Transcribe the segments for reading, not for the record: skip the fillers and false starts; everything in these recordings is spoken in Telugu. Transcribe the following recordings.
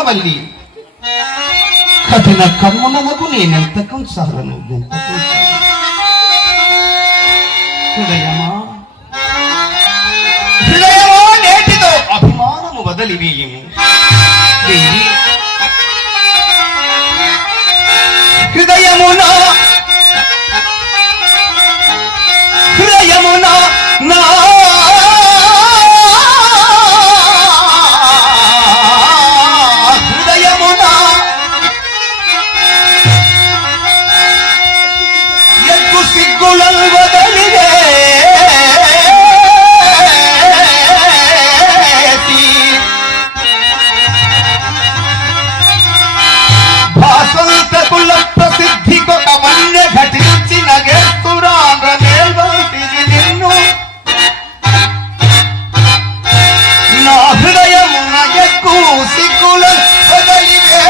బ్రహ్మవల్లి కఠిన కర్మమునకు నేనెంతకం సహలను హృదయమా నేటితో అభిమానము వదలివేయము హృదయమునా నా హృదయమునా ఎగ్గు సిగ్గులను వదలివే భాసంతకుల ప్రసిద్ధికొక వన్య ఘటించిన గేస్తురాంధ్ర నేల్వంటిది నిన్ను నా హృదయమున ఎక్కు సిగ్గులను వదలివే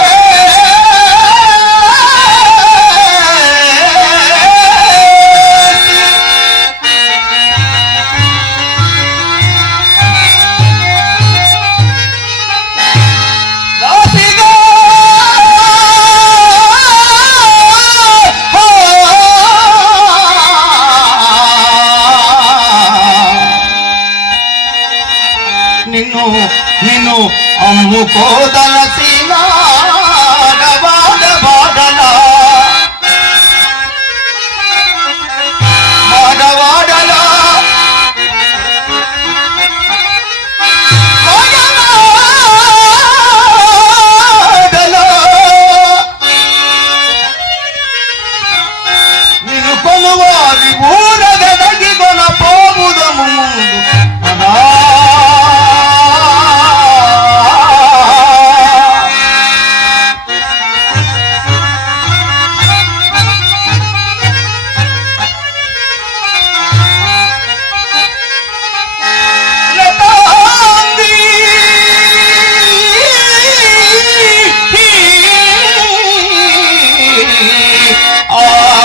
నిన్ను అమ్ముకోదలసిన వాడవాడలా నిన్ను కొనువారి ఊరగదగి కొన పోముదము ముందు ఆ